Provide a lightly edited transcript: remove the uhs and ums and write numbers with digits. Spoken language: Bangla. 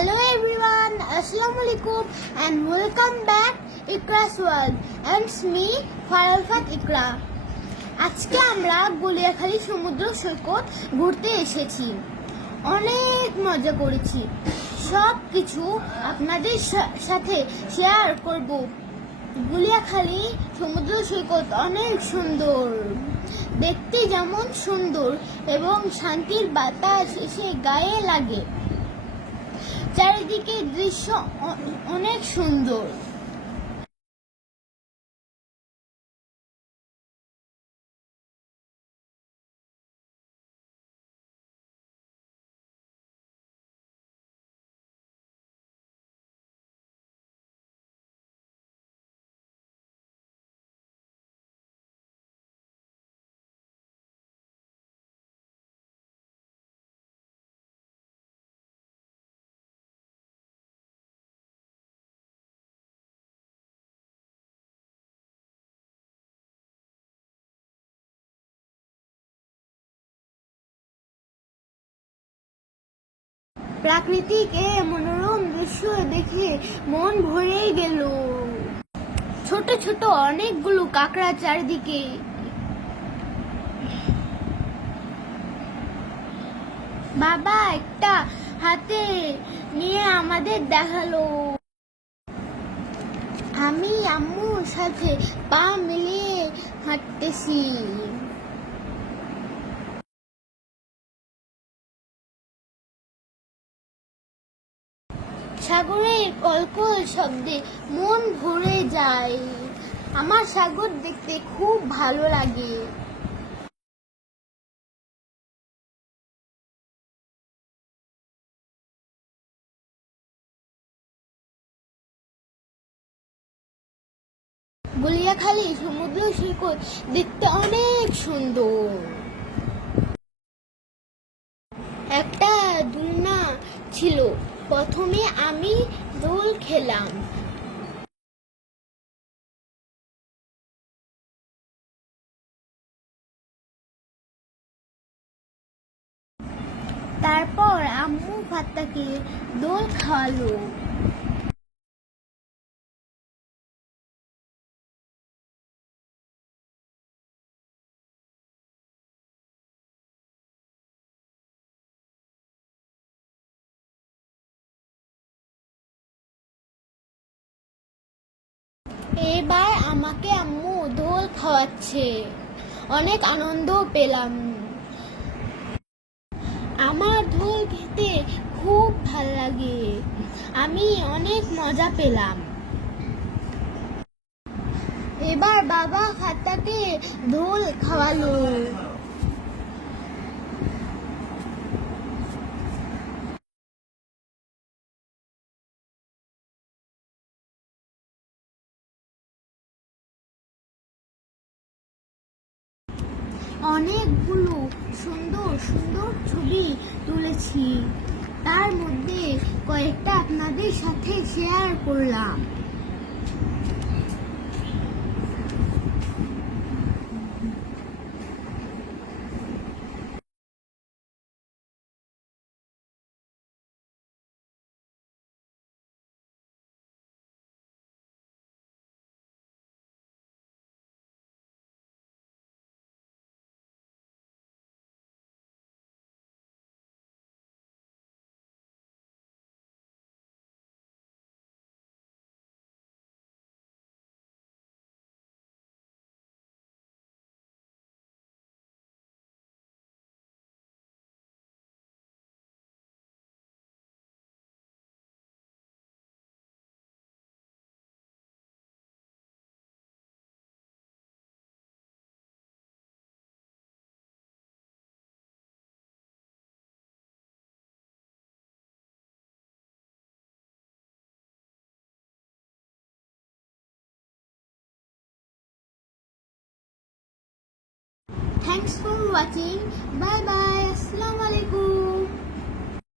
Hello everyone, Assalamualaikum and welcome back Ikra's World and it's me Faralfat Ikra. আজকে আমরা গলিয়াখালী সমুদ্র সৈকত ঘুরতে এসেছি। অনেক মজা করেছি। সব কিছু আপনাদের সাথে শেয়ার করব। গলিয়াখালী সমুদ্র সৈকত অনেক সুন্দর, দেখতে যেমন সুন্দর এবং শান্তির বাতাস এসে গায়ে লাগে। চারিদিকে দৃশ্য অনেক সুন্দর। প্রাকৃতিক এই মনোরম দৃশ্য দেখে মন ভরে গেল। ছোট ছোট অনেকগুলো কাঁকড়া চারিদিকে। বাবা একটা হাতে নিয়ে আমাদের দেখালো। আমি আম্মুর সাথে পা মিলিয়ে হাঁটতেছি। সাগরের কলকল শব্দে মন ভরে যায়। আমার সাগর দেখতে খুব ভালো লাগে। গলিয়াখালী সমুদ্র সৈকত দেখতে অনেক সুন্দর। একটা দোলনা ছিল। প্রথমে আমি দোল খেলাম। তারপর আম্মু ফাত্তাকে দোল খাওয়ালো। এবার আমাকে আম্মু দোল খাওয়াচ্ছে। অনেক আনন্দ পেলাম। আমার দোল খেতে খুব ভালো লাগে। আমি অনেক মজা পেলাম। এবার বাবা ফাত্তাকে দোল খাওয়ালো। অনেকগুলো সুন্দর সুন্দর ছবি তুলেছি। তার মধ্যে কয়েকটা আপনাদের সাথে শেয়ার করলাম। Thanks for watching. Bye bye. Assalamualaikum.